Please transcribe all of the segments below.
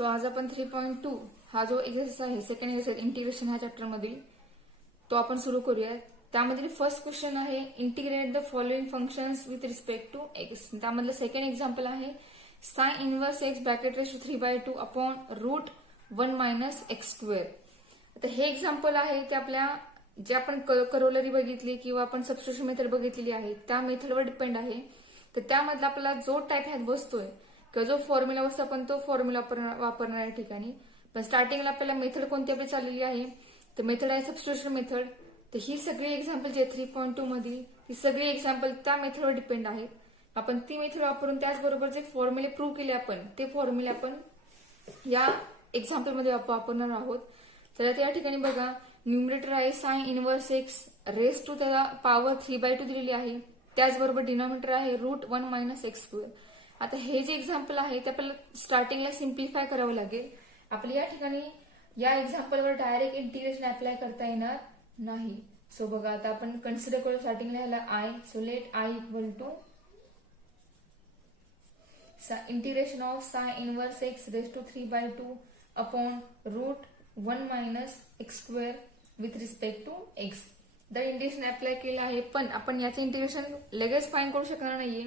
So आज आपण 3.2 हा जो एक्सरसाइज आहे सेकंड एक्सरसाइज इंटिग्रेशन ह्या चॅप्टर मधील तो आपण सुरू करूया. त्यामधील फर्स्ट क्वेश्चन आहे integrate the following functions with respect to X. त्यामधलं सेकंड एक्झाम्पल आहे sine inverse X bracket raise to 3/2 upon root 1 minus x square. आता हे एक्झाम्पल आहे की आपल्या जे आपण करोलरी बघितली किंवा आपण सबस्टिट्यूशन मेथड बघितलेली आहे त्या मेथडवर डिपेंड आहे. तर त्यामधला आपल्याला जो टाईप ह्यात बसतोय किंवा जो फॉर्म्युला बसतो आपण तो फॉर्म्युला वापरणार या ठिकाणी. पण स्टार्टिंगला आपल्याला मेथड कोणती आपली चाललेली आहे तर मेथड आहे सबस्टिट्यूशन मेथड. तर ही सगळी एक्झाम्पल जे 3.2 मधील ही सगळी एक्झाम्पल त्या मेथडवर डिपेंड आहेत. आपण ती मेथड वापरून त्याचबरोबर जे फॉर्म्युले प्रूव्ह केले आपण ते फॉर्म्युले आपण या एक्झाम्पल मध्ये वापरणार आहोत. तर या ठिकाणी बघा न्यूमरेटर आहे sine inverse X raise to त्याला पॉवर 3/2 दिलेली आहे. त्याचबरोबर डिनॉमिनेटर आहे रूट 1 मायनस एक्स स्क्वेअर. आता हे जे एक्झाम्पल आहे ते आपल्याला स्टार्टिंगला सिम्प्लिफाय करावं लागेल. आपल्या या ठिकाणी या एक्झाम्पलवर डायरेक्ट इंटिग्रेशन अप्लाय करता येणार नाही. सो बघा आता आपण कन्सिडर करू स्टार्टिंगला ह्याला I. So let I equal to integration of sine inverse X raise to 3/2 upon root 1 minus x square with respect to X. तर इंटिग्रेशन अप्लाय केलं आहे पण आपण याचं इंटिग्रेशन लगेच फाइंड करू शकणार नाहीये.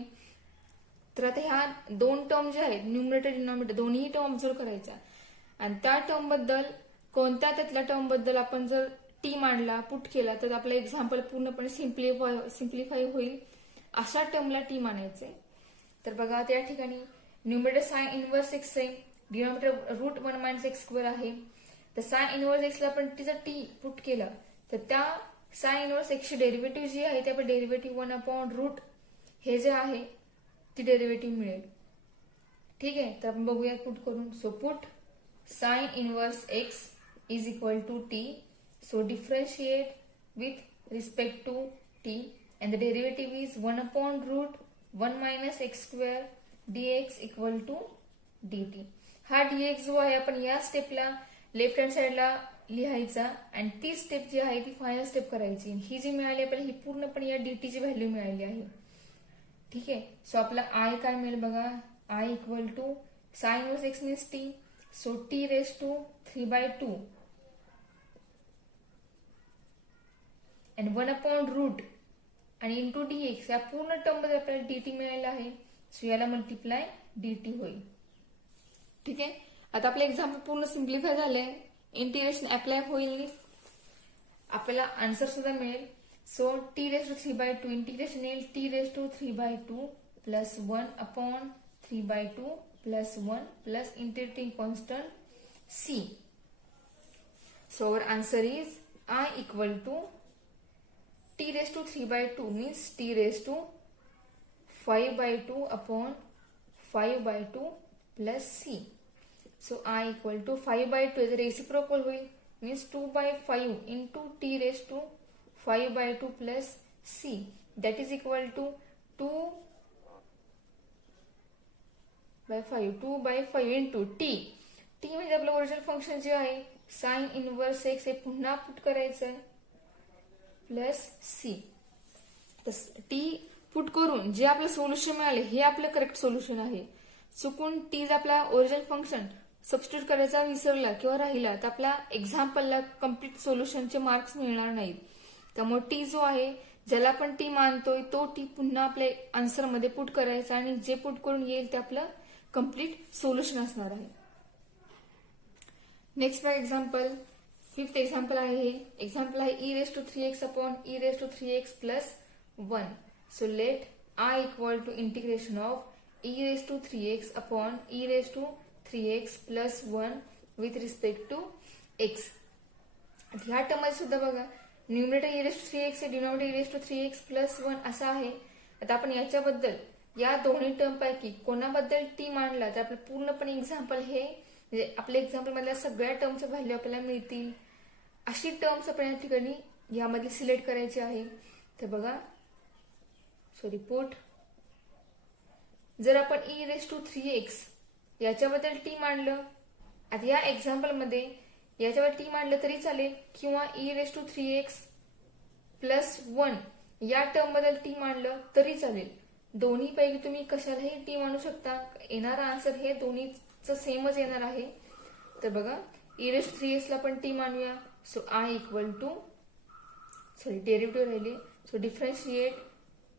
तर आता ह्या दोन टर्म ज्या आहेत न्यूमरेटर डिनॉमिनेटर दोन्ही टर्म ऑब्झर्व करायच्या आणि त्या टर्म बद्दल कोणत्या त्यातल्या टर्म बद्दल आपण जर टी मांडला पुट केला तर आपलं एक्झाम्पल पूर्णपणे सिम्प्लिफाय होईल. अशा टर्मला टी मानायचे. तर बघा आता या ठिकाणी न्यूमरेटर साइन इनवर्स एक्स आहे denominator root 1 minus x square आहे. तर साइन इनवर्स एक्सला आपण तिचा टी पुट केला तर त्या साइन इनवर्स एक्सची डेरिव्हेटिव्ह जी आहे ते आपण डेरिव्हेटिव्ह 1 अपॉन रूट हे जे आहे ती डेरिव्हेटिव्ह मिळेल. ठीक आहे. तर आपण बघूया पुट करून. So put sine inverse x is equal to t. So differentiate with respect to t and the derivative is 1 upon root 1 minus x square dx equal to dt. हा dx जो आहे आपण या स्टेपला लेफ्ट हँड साइडला लिहायचा आणि ती स्टेप जी आहे ती फायनल स्टेप करायची. ही जी मिळाली आपल्याला ही पूर्णपणे या dt ची व्हॅल्यू मिळाली आहे. ठीक आहे. सो आपला आय काय मिळेल बघा I equal to sine inverse x means t. So T raise to 3/2 and 1 upon root आणि इंटू dx या पूर्ण टर्म मध्ये आपल्याला dt मिळालेला आहे. सो याला मल्टिप्लाय dt होईल. ठीक आहे. आता आपलं एक्झाम्पल पूर्ण सिम्प्लिफाय झालंय. इंटिग्रेशन अप्लाय होईल आणि आपल्याला आन्सर सुद्धा मिळेल. So T raise to 3/2 integration येईल T raise to 3/2 plus 1 upon 3/2 plus 1 plus integrating constant C. So our answer is I equal to T raise to 3/2 means T raise to 5/2 upon 5/2 plus C. So I equal to 5/2 reciprocal होईल means 2/5 into T raise to 5/2 plus c that is equal to 2/5 into t. t म्हणजे आपलं original function जे आहे sine inverse x हे पुन्हा put करायचं आहे plus c. तर टी पुट करून जे आपलं सोल्युशन मिळाले हे आपलं करेक्ट सोल्युशन आहे. चुकून टी जर आपला ओरिजिनल फंक्शन सबस्टिट्यूट करायचा विसरला किंवा राहिला तर आपल्या एक्झाम्पलला कम्प्लीट सोल्युशनचे मार्क्स मिळणार नाहीत. त्यामुळे टी जो आहे ज्याला आपण टी मानतोय तो टी पुन्हा आपल्या आन्सर मध्ये पुट करायचा आणि जे पुट करून येईल ते आपलं कम्प्लीट सोल्युशन असणार आहे. नेक्स्ट एक्झाम्पल फिफ्थ एक्झाम्पल आहे हे एक्झाम्पल आहे e raise to 3x upon e raise to 3x plus 1. So let I equal to integration of e raise to 3x upon e raise to 3x plus 1 with respect to x. ह्या term मध्ये सुद्धा बघा numerator e raise to 3x denominator e raise to 3x plus 1 असा आहे. आता आपण याच्याबद्दल या दोन्ही टर्म पैकी कोणाबद्दल टी मांडला तर आपलं पूर्णपणे एक्झाम्पल हे म्हणजे आपल्या एक्झाम्पल मधल्या सगळ्या टर्मच्या व्हॅल्यू आपल्याला मिळतील अशी टर्म्स आपण या ठिकाणी यामध्ये सिलेक्ट करायची आहे. तर बघा सॉरी पुट जर आपण ई रेस टू 3x याच्याबद्दल टी मांडलं आता या एक्झाम्पल मध्ये याच्यावर टी मांडलं तरी चालेल किंवा E raise to 3x plus 1 या टर्म बद्दल टी मांडलं तरी चालेल. दोन्ही पैकी तुम्ही कशालाही टी मांडू शकता. येणारा आन्सर हे दोन्ही च सेमच येणार आहे. तर बघा e3x ला पण टी मानूया. So I equal to derivative राहिले. So differentiate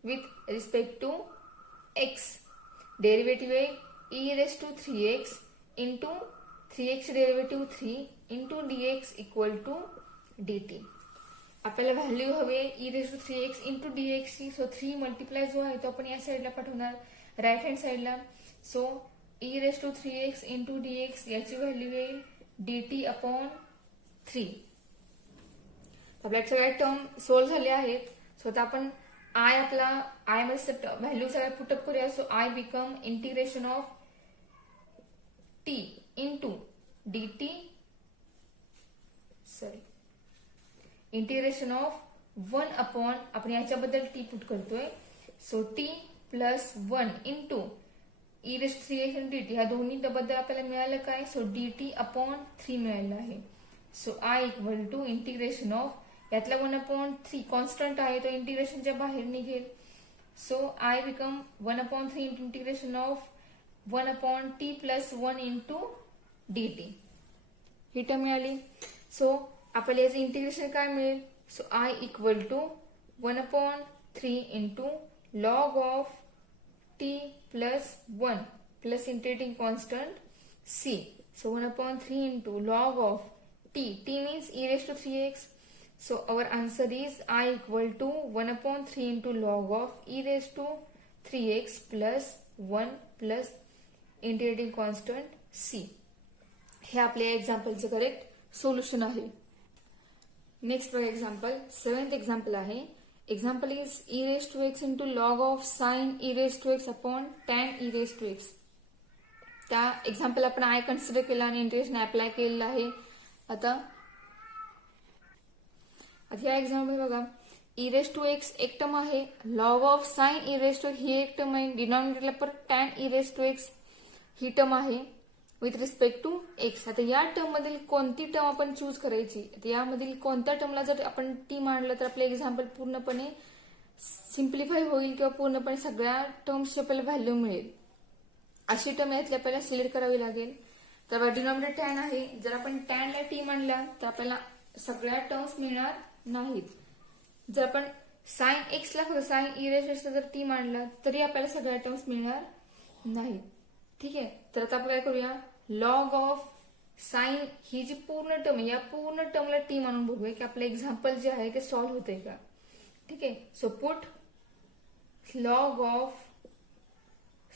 with respect to X. Derivative आहे e3x into 3x derivative 3 into dx equal to dt. आपल्याला व्हॅल्यू हवे e3x इंटू dx ची. सो 3 मल्टिप्लाय जो आहे तो आपण या साईडला पाठवणार राईट हँड साईडला. सो e3x इंटू dx याची व्हॅल्यू येईल dt अपॉन 3. आपल्या सगळ्या टर्म सोल्व्ह झाले आहेत. सो आता आपण आय मध्ये व्हॅल्यू सगळ्या पुटअप करूया. So I become integration of T into dt integration of 1 upon आपण याच्याबद्दल टी पुट करतोय. So T plus 1 into e3x dt ह्या दोन्ही बद्दल आपल्याला मिळालं काय. सो dt अपॉन 3 मिळालं आहे. So I equal to integration of यातला 1 अपॉन 3 कॉन्स्टंट आहे तो इंटिग्रेशनच्या बाहेर निघेल. So I become 1 upon 3 integration of 1 upon t plus 1 into dt. ही टर्म मिळाली. सो आपल्याला याचं इंटिग्रेशन काय मिळेल. So I equal to 1 upon 3 into log of t plus 1 plus integrating constant C. So 1 upon 3 into log of t. t means e3x. So our answer is I equal to 1 upon 3 into log of e3x plus 1 plus integrating constant c. हे आपल्या एक्झाम्पलचं correct solution आहे. Next बघा example 7th example आहे. Example is e3x into log of sin e3x upon tan e3x. त्या example आपण I consider केला आणि integration apply केलेलं आहे. आता या एक्झाम्पल बघा e3x एक टर्म आहे. लॉग ऑफ साइन e3x ही एक टर्म आहे. डिनॉमिनेटरला पर tan e3x ही टर्म आहे विथ रिस्पेक्ट टू एक्स. आता या टर्म मधील कोणती टर्म आपण चूज करायची. यामधील कोणत्या टर्मला जर आपण टी मांडलं तर आपलं एक्झाम्पल पूर्णपणे सिम्प्लिफाय होईल किंवा पूर्णपणे सगळ्या टर्म्सची आपल्याला व्हॅल्यू मिळेल. अशी टर्म यातली आपल्याला सिलेक्ट करावी लागेल. तर डिनॉमिनेटर टॅन आहे. जर आपण टॅनला टी मांडला तर आपल्याला सगळ्या टर्म्स मिळणार नाहीत. जर आपण साइन एक्सला फक्त साइन e3x जर टी मांडला तरी आपल्याला सगळ्या टर्म्स मिळणार नाहीत. ठीक आहे. तर आता आपण काय करूया लॉग ऑफ साइन ही जी पूर्ण टर्म आहे या पूर्ण टर्मला टी म्हणून बघूया की आपलं एक्झाम्पल जे आहे ते सॉल्व्ह होतंय का. ठीक आहे. So put log of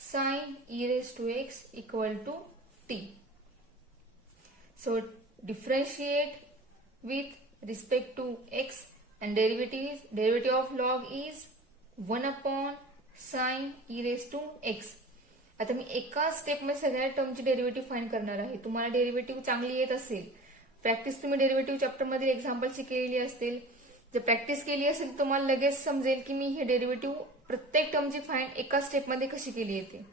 sine e3x equal to t. So differentiate with respect to x and derivative of log is 1 upon sin e3x. आता मी एका स्टेप मध्ये सगळ्या टर्मची डेरिव्हेटिव्ह फाइंड करणार आहे. तुम्हाला डेरिव्हेटिव्ह चांगली येत असेल, प्रॅक्टिस तुम्ही डेरिव्हेटिव्ह चॅप्टर मध्ये एक्झाम्पलची केलेली असतील, जर प्रॅक्टिस केली असेल तुम्हाला लगेच समजेल की मी हे डेरिव्हेटिव्ह प्रत्येक टर्मची फाइंड एका स्टेप मध्ये कशी केली येते.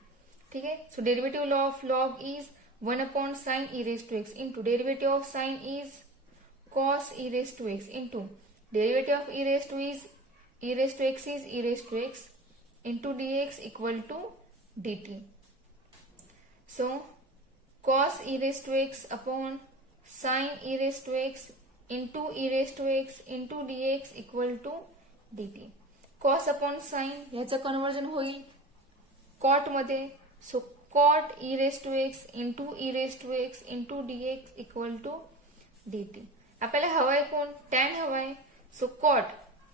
ठीक आहे. So derivative of log is 1 upon sin e3x into derivative of sine is cos e3x into derivative of e3x is e3x into dx equal to dt. So cos e3x upon sin e3x into e3x into dx equal to dt. cos upon sin याचं conversion होईल cot मध्ये. So cot e3x into e3x into dx equal to dt. आपल्याला हवाय कोण tan हवाय. So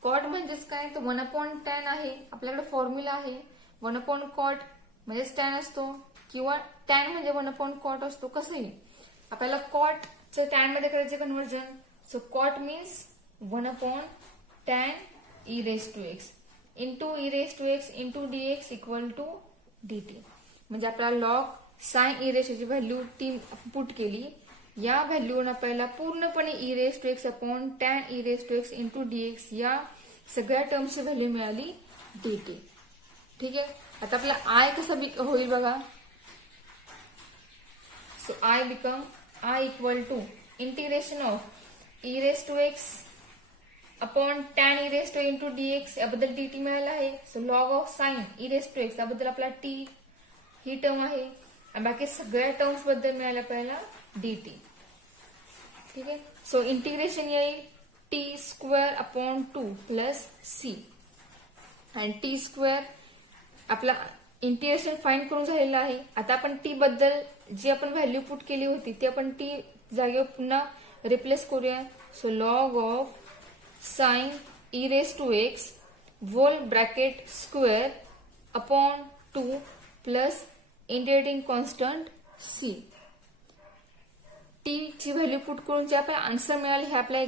cot म्हणजेच काय तर 1 upon tan आहे. आपल्याकडे फॉर्म्युला आहे 1 upon cot म्हणजेच tan असतो किंवा tan म्हणजे 1 upon cot असतो. कसंही आपल्याला कॉटचं tan मध्ये करायचं conversion. So cot means 1 upon tan e3x into e3x into dx equal to dt. म्हणजे आपल्याला लॉग साइन e3x ची व्हॅल्यू टी पुट केली. या व्हॅल्यूवर आपल्याला पूर्णपणे e3x upon tan e3x into dx या सगळ्या टर्म्सची व्हॅल्यू मिळाली dt. ठीक आहे. आता आपला आय कसा होईल बघा. So I become I equal to integration of e3x upon tan e3x into dx याबद्दल dt मिळाला आहे. So log of sine e3x याबद्दल आपला टी ही टर्म आहे. आणि बाकी सगळ्या टर्म्स बद्दल मिळालं आपल्याला dt. ठीक आहे. सो इंटिग्रेशन येईल t square upon 2 plus c. आणि टी स्क्वेअर आपला इंटिग्रेशन फाइंड करून झालेलं आहे. आता आपण टी बद्दल जी आपण व्हॅल्यू पुट केली होती ती आपण टी जागेवर पुन्हा रिप्लेस करूया. So log of sine e raise to x whole bracket square upon 2 plus integrating constant c. T ची व्हॅल्यू पुट करून जे आपल्याला आन्सर मिळाले हे आपल्या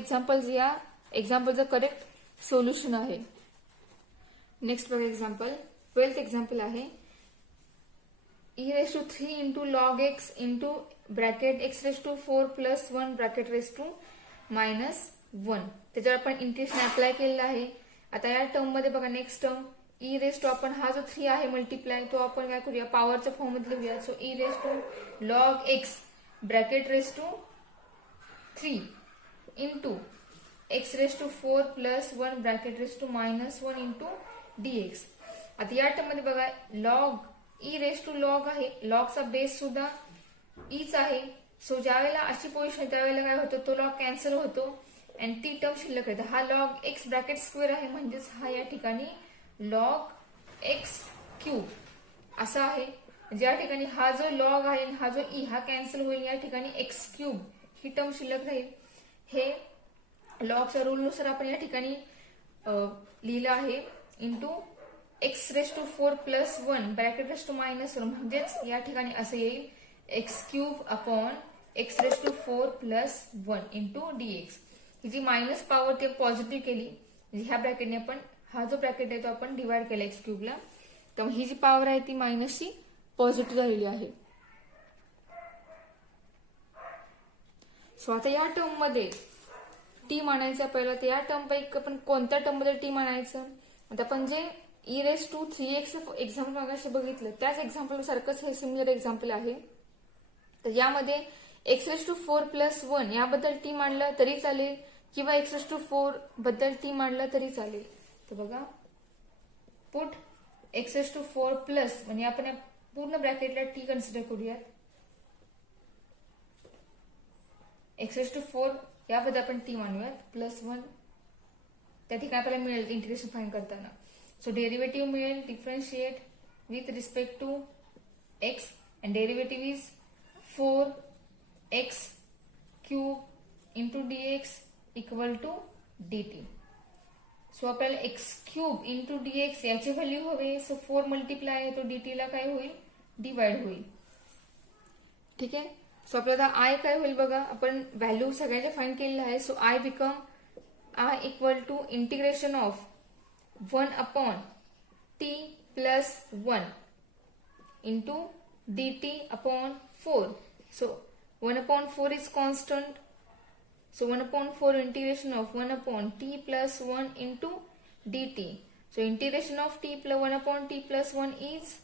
या एक्झाम्पलचं करेक्ट सोल्युशन आहे. नेक्स्ट बघा एक्झाम्पल 12th एक्झाम्पल आहे e raise to 3 into log x into bracket x raise to 4 plus 1 bracket raise to -1. त्याच्यावर आपण इंटिग्रेशन अप्लाय केलेलं आहे. आता या टर्म मध्ये बघा next term e raise to आपण हा जो 3 आहे मल्टिप्लाय तो आपण काय करूया पॉवरच्या फॉर्म मध्ये लिहूया. So e raise to log x bracket raise to 3 into x raise to 4 plus 1 bracket raise to -1 into dx. आता या टर्म मध्ये बघा log e raise to log आहे. लॉगचा बेस सुद्धा ईच आहे. सो ज्या वेळेला अशी पोझिशन त्यावेळेला काय होतं तो लॉग कॅन्सल होतो आणि ती टर्म शिल्लक राहते. हा लॉग एक्स ब्रॅकेट स्क्वेअर आहे म्हणजेच हा या ठिकाणी लॉग एक्स क्यूब असा आहे. ज्या ठिकाणी हा जो लॉग आहे हा जो ई हा कॅन्सल होईल या ठिकाणी एक्स क्यूब ही टर्म शिल्लक राहील. हे लॉगच्या रूलनुसार आपण या ठिकाणी लिहिलं आहे into x raise to 4 plus 1 bracket raise to -1 म्हणजेच या ठिकाणी असं येईल x cube upon x raise to 4 plus 1 into dx. ही जी मायनस पॉवर ती पॉझिटिव्ह केली म्हणजे ह्या ब्रॅकेटने आपण हा जो ब्रॅकेट आहे तो आपण डिवाइड केला एक्स क्यूबला. त्यामुळे ही जी पॉवर आहे ती मायनसची पॉझिटिव्ह झालेली आहे. सो आता या टर्म मध्ये टी मानायचं पहिला तर या टर्म पैकी आपण कोणत्या टर्म मध्ये टी मानायचं. आता आपण जे E raise to 3x example मागाशी बघितलं त्याच एक्झाम्पल सारखंच हे सिमिलर एक्झाम्पल आहे. तर यामध्ये एक्स रेस टू 4 प्लस 1 याबद्दल टी मांडलं तरी चालेल किंवा एक्स रेस टू 4 बद्दल टी मांडलं तरी चालेल. तर बघा put x raise to 4 plus म्हणजे आपण या पूर्ण ब्रॅकेटला टी कन्सिडर करूयात. एक्स रेस टू 4 याबद्दल आपण टी मांडूयात प्लस 1 त्या ठिकाणी आपल्याला मिळेल इंटिग्रेशन फाइंड करताना. सो डेरिव्हेटिव्ह मिळेल differentiate with respect to x and derivative is 4x cube into dx equal to dt. So आपल्याला एक्स क्यूब इंटू dx याची व्हॅल्यू हवे. सो 4 मल्टिप्लाय आहे तो dt ला काय होईल डिवाइड होईल. ठीक आहे. सो आपल्याला आय काय होईल बघा आपण व्हॅल्यू सगळ्याचे फाइंड केलेलं आहे. So I become I equal to integration of 1 upon t plus 1 into dt upon 4. So 1 upon 4 is constant. So 1 upon 4 integration of 1 upon t plus 1 into dt. So integration of t plus 1 upon t plus 1 is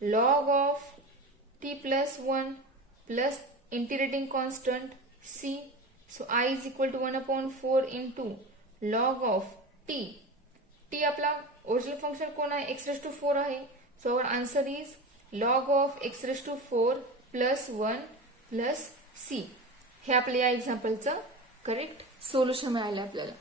log of t plus 1 plus integrating constant c. So I is equal to 1 upon 4 into log of t. t आपला original function कोण आहे x raised to 4 आहे. So our answer is log of x raised to 4 plus 1 plus c. हे आपल्या या एक्झाम्पलचं correct solution मिळालं आपल्याला.